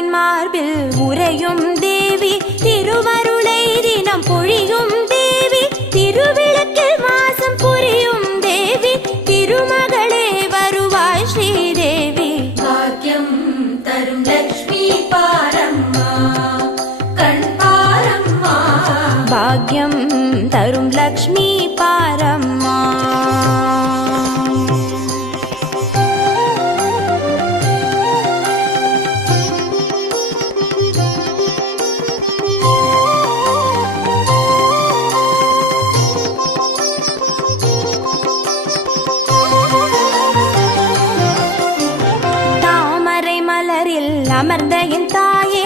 திருமகளின் மார்பில் உறையும் தேவி, திருவருளை தினம் பொழியும் தேவி, திருவிளக்கில் மாசம் புரியும் தேவி, திருமகளே வருவாய் ஸ்ரீதேவி. பாக்கியம் தரும் லக்ஷ்மி பாரம்மா, கண் பாரம்மா. பாக்யம் தரும் லக்ஷ்மி பாரம்மா. தாமரை மலரில் அமர்ந்த என் தாயே,